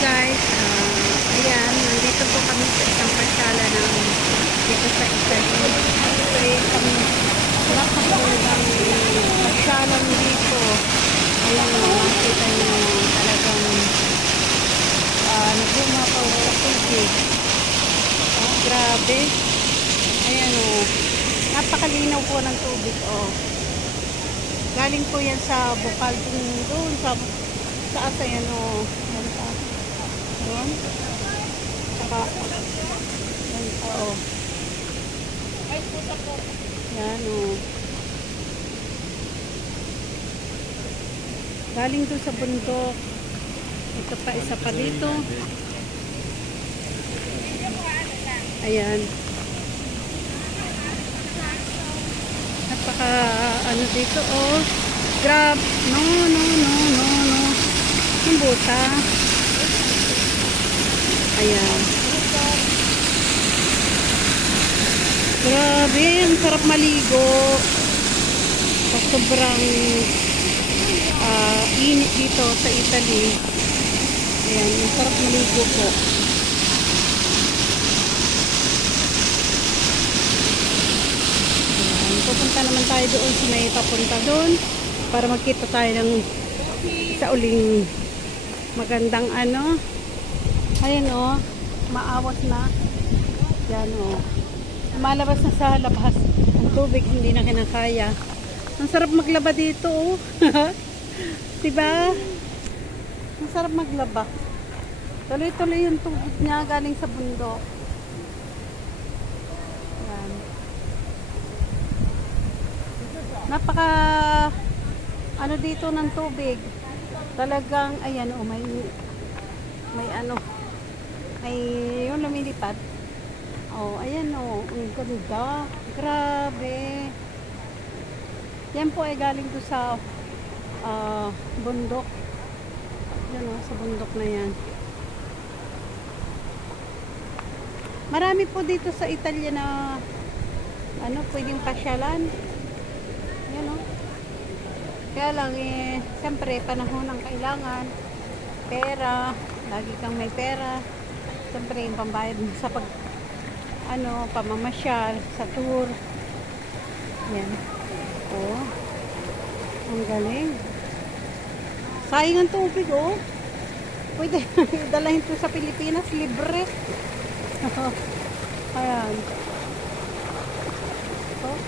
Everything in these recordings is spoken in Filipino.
guys, ayan, nandito po kami sa isang pasyala ng dito sa Italy. Ito ay kami napakagandang pasyalan dito. Ayan, makikita nyo talagang nagumapaw sa tubig. Oh, grabe. Ayan o, napakalinaw po ng tubig o. Galing po yan sa bukal doon sa taas, ayan o. Doon. Saka, yan po o. Yan o. Galing doon sa bundok. Ito pa, isa pa dito. Ayan. Napaka ano dito oh. Grab. No. Yung buta. Ayan. Grabe, ang sarap maligo. Pag sobrang init dito sa Italy. Ayan, ang sarap maligo po. Pupunta naman tayo doon sa may papunta doon para magkita tayo ng sa uling magandang ano. Ayan o, maawas na. Yan o, malabas na sa labas ang tubig, hindi na kinakaya. Ang sarap maglaba dito o. Diba? Ang sarap maglaba. Tuloy-tuloy yung tubig niya galing sa bundok. Napaka ano dito ng tubig. Talagang ayan oh, may ano, may yung lumilipad. Oh, ayan oh, ang ganda. Grabe. Yan po ay galing to sa bundok. Yan oh, sa bundok na yan. Marami po dito sa Italia na ano, pwedeng pasyalan. Yan o. Kaya lang eh, siyempre panahon ang kailangan. Pera, lagi kang may pera. Siyempre yung pambayad mo sa pag ano, pamamasyal, sa tour. Yan. O. Ang galing. Sayang ang tubig o. Pwede dalahin to sa Pilipinas, libre. Ayan. O.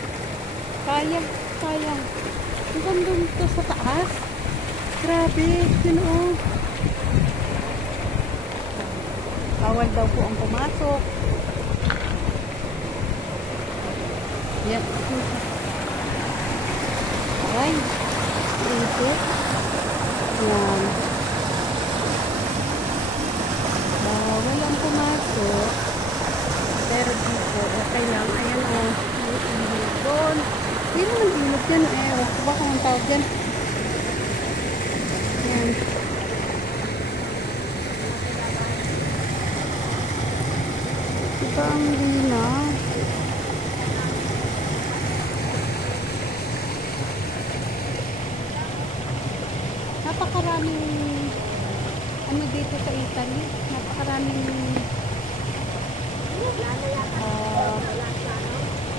Sayang. Ang ganda dito sa taas. Grabe, yun o. Bawal daw po ang pumasok. Yan. Ay, dito. Yan. Bawal ang pumasok. Pero dito, okay lang. Ayan o. Doon. Hindi naman ilog yan eh. Wala ba kung ang tawag yan? Yan. Diba ang linaw? Napakaraming ano dito sa Italy. Napakaraming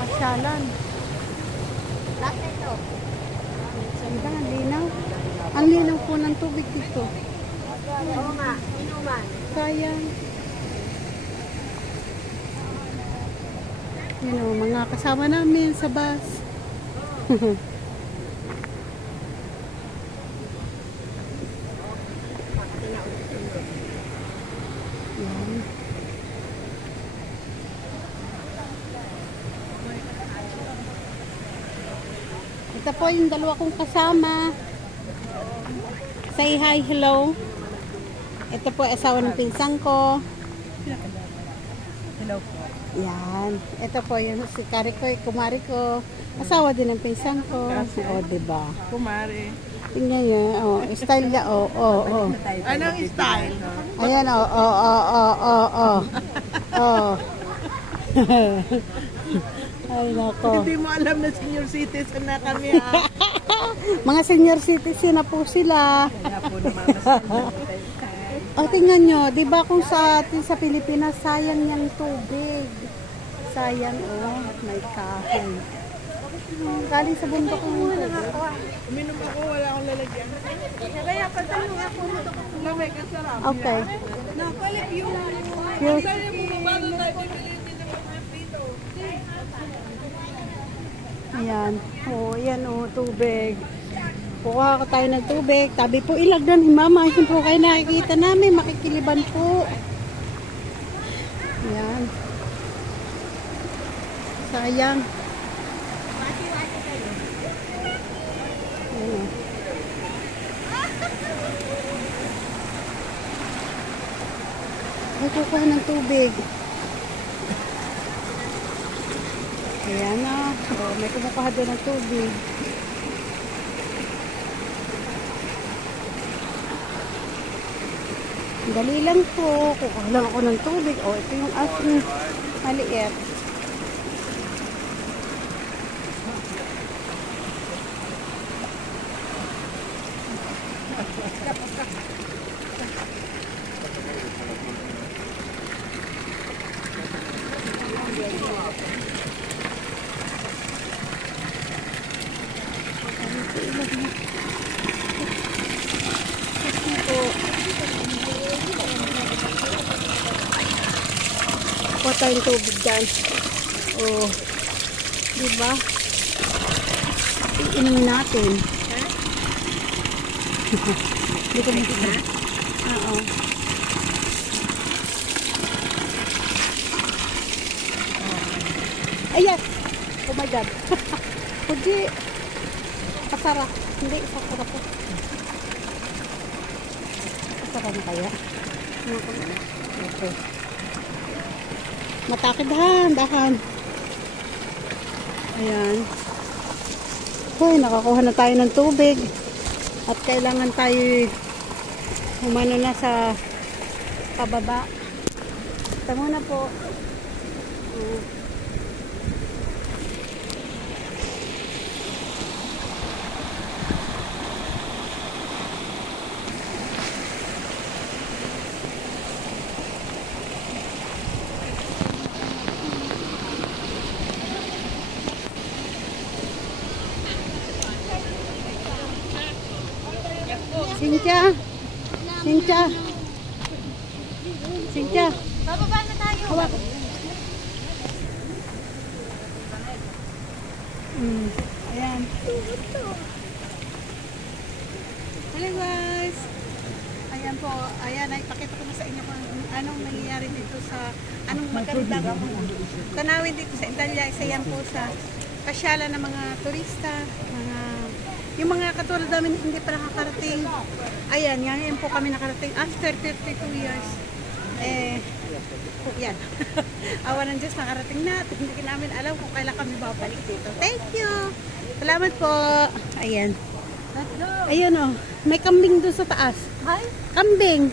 pasyalan. Ganda, ang linaw. Ang linaw po ng tubig dito. Oo nga, inuman. Sayang. Yan o, mga kasama namin sa bus. Yan. Ito po yung dalawa kong kasama. Say hi, hello. Ito po asawa ng pinsang ko. Hello po. Yan. Ito po yung si Kariko, kumari ko. Asawa din ng pinsang ko. O, diba? Kumari. Tingnan nyo. O, style niya. O. Anong style? Ayan, o. Ay, nako. Hindi mo alam na senior citizen na kami ha. Mga senior citizen na po sila. Kaya po namamasin. Oh, tingnan nyo, di ba kung sa atin sa Pilipinas, sayang yung tubig. Sayang, oh, may kahoy. Galing sa bundok ng tubig. Uminom ako, wala akong lalagyan. Kaya pagtanong ako, lamay ka sarap. Okay. Napalit yung... Yes. Ayan. Oh, ayan, oh, tubig. Kuha ko tayo ng tubig. Tabi po ilag doon, mama. Hindi po kayo nakikita namin. Makikiliban po. Ayan. Sayang. Ayan, oh. Ay, kukuha ng tubig. Ayan na. Oh, may kumukuha doon ng tubig. Dali lang po. Kukuha lang ako ng tubig. Oh, ito yung asin maliit. Kuha tayong tubig dyan. Oh, diba? Iinumin natin. Hindi ko makita. Oo. Ayan! Oh my God! Hindi. Pasara. Hindi, pasara po. Pasara na kaya? Okay. Matakid dahan. Ayan. Hoy, nakakuha na tayo ng tubig. At kailangan tayo umano na sa pababa. Ito muna po. Cynthia. Bababa na tayo. Hawak. Ayan. Hello guys. Ayan po. Ayan, ipakita ko na sa inyo kung anong nangyayari dito sa anong magandang tanawin dito sa Italia. Isa yan po sa pasyalan ng mga turista, yung mga katulad namin hindi pa nakakarating. Ayan, yan po kami nakarating after 32 years. Yan. Awa ng Diyos, nakarating na. Hindi namin alam kung kailan kami babalik dito. Thank you! Salamat po! Ayan. Ayun o. May kambing doon sa taas. Hi? Kambing.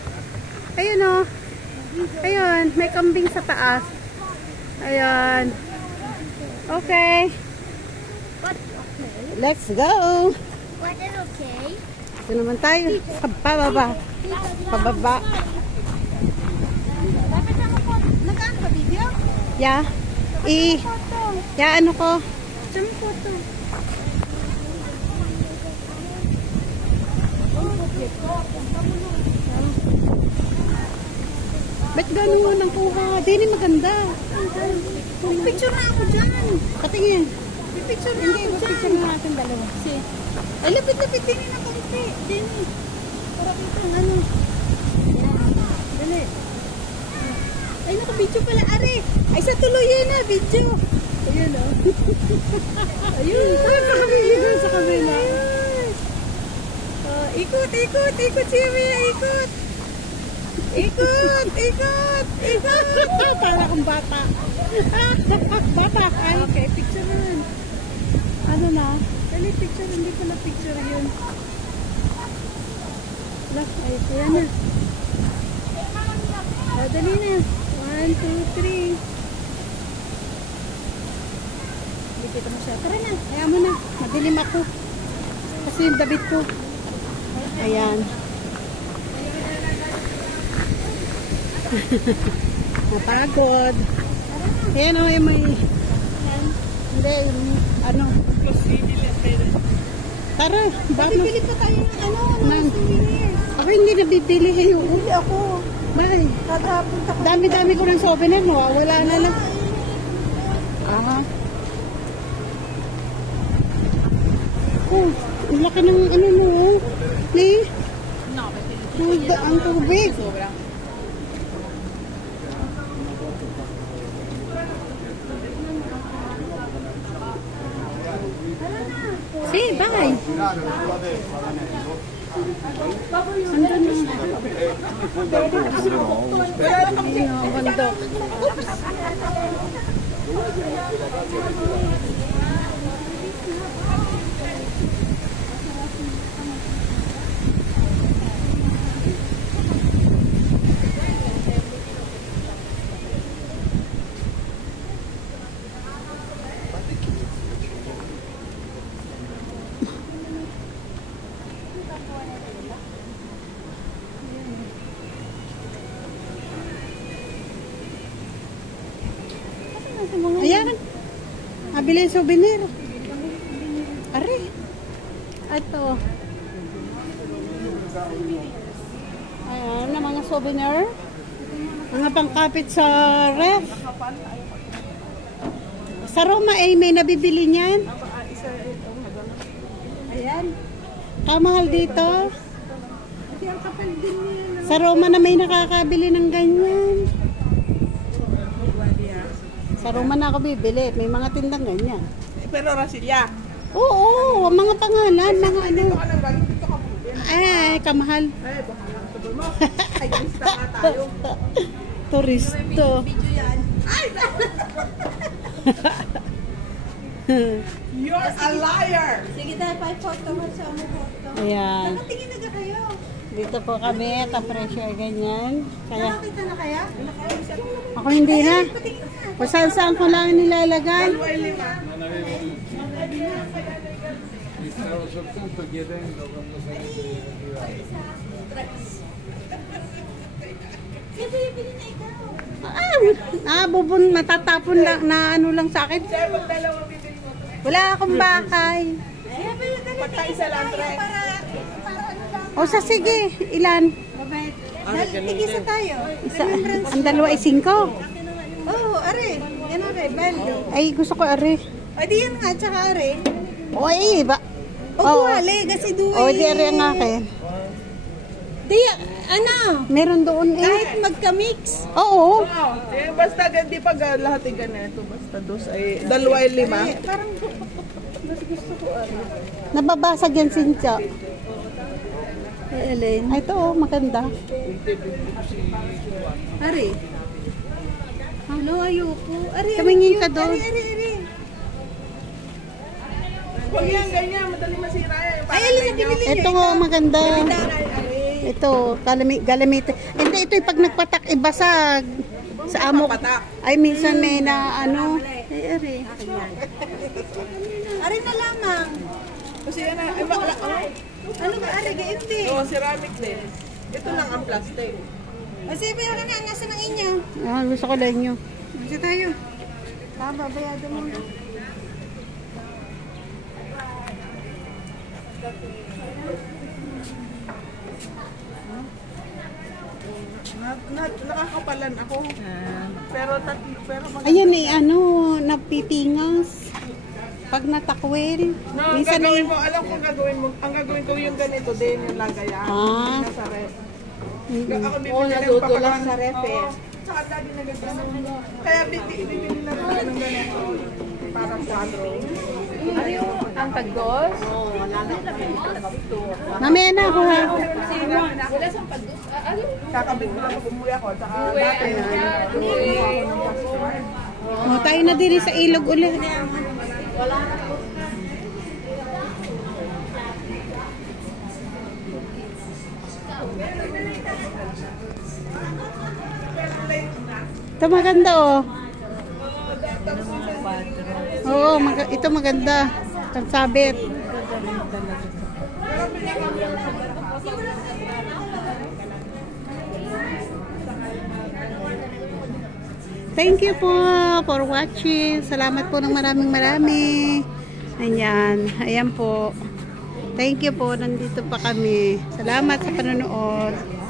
Ayun o. Ayun. May kambing sa taas. Ayan. Okay. What? Okay. Let's go! What is okay? Ito naman tayo. Sa pababa. Pababa. Dapat ako po. Nag-ano ka video? Yeah. Photo. Yeah, ano ko? Saan mo photo? Ba't gano'n mo nang kuha? Di maganda. Picture na ako dyan. Patingin. Picture na Hindi, ako dyan. picture na natin dalawa. Ay, lapit-lapit din na konti. Dini. Para dito, ano. Dali. Ay, naka-video pala, are. Ay, sa tuluyan na, video. Ayun, oh. Ayun. Sa kabila. Sa kabila. Ikot, ikot, ikot siya, Mia, ikot. Ikot, ikot, ikot. Para kang bata. Bata. Ay, Okay, picture na. ano na? Dali, picture. Hindi pala picture yun. Last, ay, kaya na. Dali na. 1, 2, 3. Hindi kita mo siya. Tara na. Kaya mo na. Madilim ako. Kasi yung dabit ko. Ayan. Napagod. Ayan o, yung may... Hindi, yung ano. Tara, bakit? Bibili pa tayo ng ano, ng souvenir. Ako hindi nabibili yung uli ako. Bye. Kadapunta ko. Dami-dami ko ng souvenir mo. Wala na lang. Ah. Oh, ang laki ng ano mo. Eh. Ang tubig. See, bye. Andun na. Ayun, ang bundok. Ayan. Nabili yung souvenir. Are. Ito. Ayan na mga souvenir. Mga pangkapit sa ref. Sa Roma ay may nabibili niyan. Ayan. Kamahal dito. Sa Roma na may nakakabili ng ganyan. Sa Roma na ako bibili. May mga tindang ganyan. Pero Rasilia. Oo, mga pangalan. Mga ano. Ay, kamahal. Ay, baka lang sabi mo. Ay, lista nga tayo. Turisto. Video yan. Ay! You're a liar! Sige tayo, 5 photo mo sa mo photo. Ayan. Nakatingin na kayo. Dito po kami. Ka-pressure ganyan. Kaya, Nakakita na kaya? ako hindi na. Kung saan ko lang nilalagay. Sige, bibili na ikaw. Bubun, matatapon lang na ano lang sa akin. Wala akong bakay. Sige, bibili na Pagka isa lang, Tre. para ano lang. O sa sige, ilan? Tigisa tayo. Isa, ang dalawa ay 5. Oo, are. Yan are, value. Ay, gusto ko are. O di yan nga, tsaka are. O ay, ba? O kuwali, kasi duwi. O, di are ang akin. Di, ano? Meron doon eh. Kahit magka-mix. Oo. Basta di pag lahat ay ganito. Basta dos ay 2.5. Parang mas gusto ko are. Nababasag yan, Cynthia. Ellen. Ay, ito oh, maganda. Are. Hello, ayoko. Are, Tumingin ka doon. Are. Huwag yan ganyan. Madali masira yan. Ay, alin na binili Ito oh, maganda. Ito, galamit. Hindi, ito yung pag nagpatak, ibasag. Sa amo. Ay, minsan may na ano. Ay, are. Are na lamang. Kasi yan ay bakla. Ano ba, are? Gaindi. Oo, ceramic din. Ito lang ang plastic. Kasi pero ka na, nasa ng inyo. Gusto ko lang nyo. Kasi tayo. Babayado mo. Nakakapalan ako. Pero mag- Ayan eh, ano, napitingas. Pag natakwil. No, Minsan gagawin eh. mo, alam kong gagawin mo. Ang gagawin ko yung ganito din, yung lagayan. Ah. Nasa ref. Mm-mm. Ako bibili ng papakan sa ref eh. Tsaka lagi na gagawin. Kaya bibili na rin ako ng ganito. Para 4. Ang tagdos? Mamaya na ako ha. Wala sa pagdos. Ano? Kakabit ko lang umuwi ako. Tsaka dati na. Tayo na din sa ilog ulit. Ito maganda oh. Oo, ito maganda. Pansabit. thank you po for watching. Salamat po ng maraming. Ayan po. Thank you po. Nandito pa kami. Salamat sa panonood.